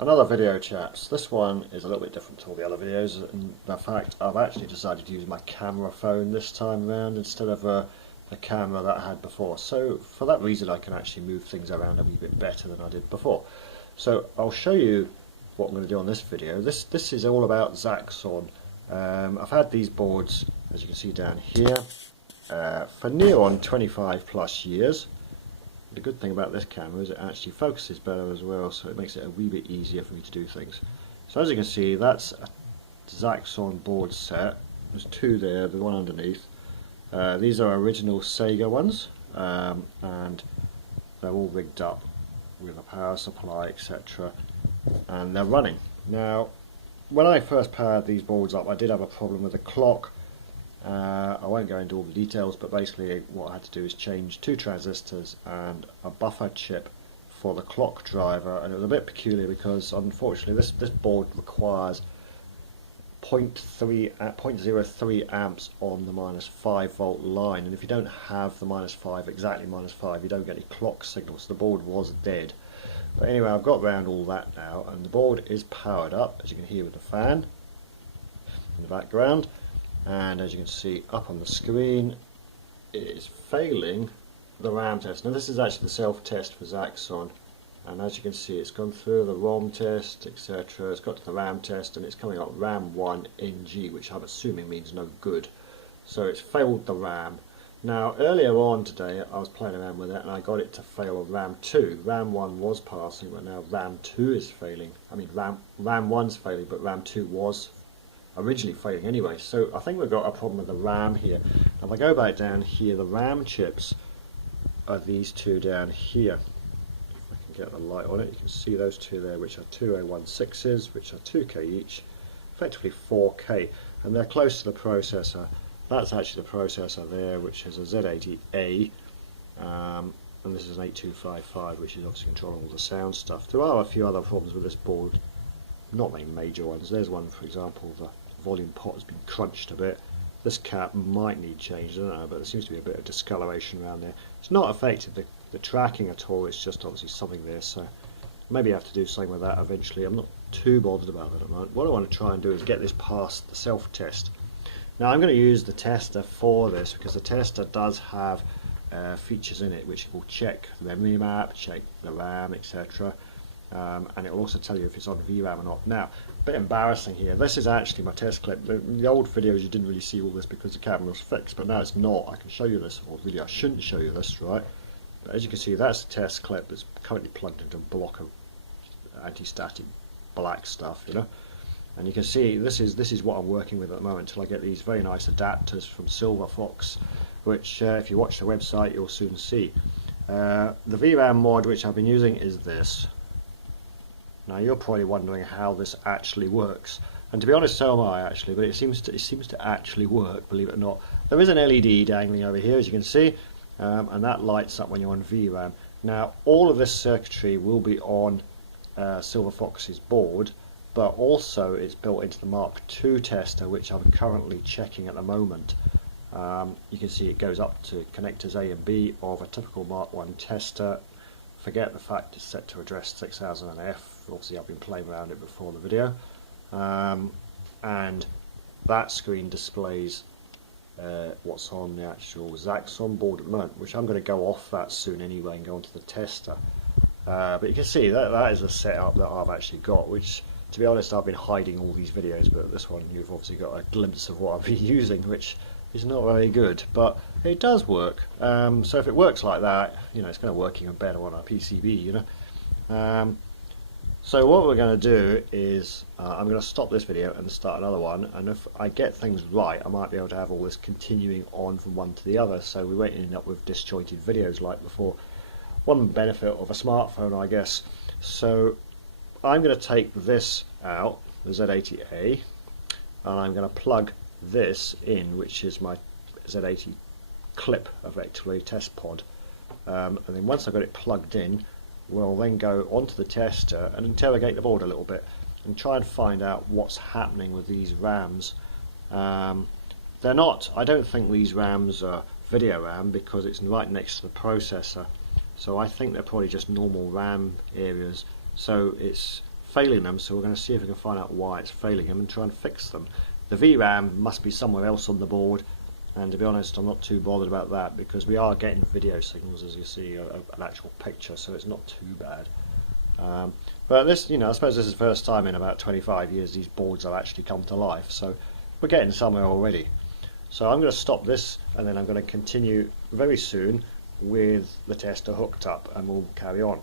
Another video, chaps. This one is a little bit different to all the other videos. In fact, I've actually decided to use my camera phone this time around instead of the camera that I had before. So for that reason I can actually move things around a wee bit better than I did before. So I'll show you what I'm going to do on this video. This is all about Zaxxon. I've had these boards, as you can see down here, for near on 25 plus years. The good thing about this camera is it actually focuses better as well, so it makes it a wee bit easier for me to do things. So as you can see, that's a Zaxxon board set. There's two there, the one underneath. These are original Sega ones, and they're all rigged up with a power supply, etc. And they're running. Now, when I first powered these boards up, I did have a problem with the clock. I won't go into all the details, but basically what I had to do is change two transistors and a buffer chip for the clock driver, and it was a bit peculiar because unfortunately this board requires 0.03 amps on the -5 volt line, and if you don't have the -5, exactly -5, you don't get any clock signal, so the board was dead. But anyway, I've got around all that now, and the board is powered up, as you can hear with the fan in the background. And as you can see up on the screen, it is failing the RAM test. Now this is actually the self-test for Zaxxon, and as you can see it's gone through the ROM test, etc. It's got to the RAM test and it's coming up RAM 1 NG, which I'm assuming means no good. So it's failed the RAM. Now earlier on today I was playing around with it and I got it to fail on RAM 2. RAM 1 was passing, but now RAM 2 is failing. I mean RAM 1's failing, but RAM 2 was originally failing anyway. So I think we've got a problem with the RAM here. Now if I go back down here, the RAM chips are these two down here. If I can get the light on it, you can see those two there, which are 2016s, which are 2K each, effectively 4K, and they're close to the processor. That's actually the processor there, which is a Z80A, and this is an 8255, which is obviously controlling all the sound stuff. There are a few other problems with this board, not many major ones. There's one, for example, the volume pot has been crunched a bit. This cap might need change, I don't know, but there seems to be a bit of discoloration around there. It's not affected the tracking at all, it's just obviously something there, so maybe I have to do something with that eventually. I'm not too bothered about it at the moment. What I want to try and do is get this past the self-test. Now I'm going to use the tester for this because the tester does have features in it which will check the memory map, check the RAM, etc. And it will also tell you if it's on VRAM or not. Now, a bit embarrassing here, this is actually my test clip. The old videos you didn't really see all this because the camera was fixed, but now it's not. I can show you this, or really I shouldn't show you this, right? But as you can see, that's the test clip that's currently plugged into a block of anti-static black stuff, you know. And you can see this is what I'm working with at the moment until I get these very nice adapters from Silverfox, which if you watch the website you'll soon see. The VRAM mod which I've been using is this. Now you're probably wondering how this actually works, and to be honest so am I actually, but it seems to actually work, believe it or not. There is an LED dangling over here, as you can see, and that lights up when you're on VRAM. Now all of this circuitry will be on Silverfox's board, but also it's built into the Mark II tester, which I'm currently checking at the moment. You can see it goes up to connectors A and B of a typical Mark I tester. Forget the fact it's set to address 6000F. Obviously I've been playing around it before the video, and that screen displays what's on the actual Zaxxon board at the moment, which I'm going to go off that soon anyway and go onto the tester. But you can see that is a setup that I've actually got, which to be honest I've been hiding all these videos, but this one you've obviously got a glimpse of what I've been using, which is not very good, but it does work. So if it works like that, you know, it's going to work even better on a PCB, you know. So what we're going to do is I'm going to stop this video and start another one, and if I get things right I might be able to have all this continuing on from one to the other, so we won't end up with disjointed videos like before. One benefit of a smartphone, I guess. So I'm going to take this out, the Z80A, and I'm going to plug this in, which is my Z80 clip, effectively test pod, and then once I've got it plugged in, we'll then go onto the tester and interrogate the board a little bit and try and find out what's happening with these RAMs. They're not, I don't think these RAMs are video RAM because it's right next to the processor, so I think they're probably just normal RAM areas, so it's failing them, so we're going to see if we can find out why it's failing them and try and fix them. The VRAM must be somewhere else on the board, and to be honest I'm not too bothered about that because we are getting video signals, as you see, an actual picture, so it's not too bad. But this, I suppose this is the first time in about 25 years these boards have actually come to life, so we're getting somewhere already. So I'm going to stop this and then I'm going to continue very soon with the tester hooked up and we'll carry on.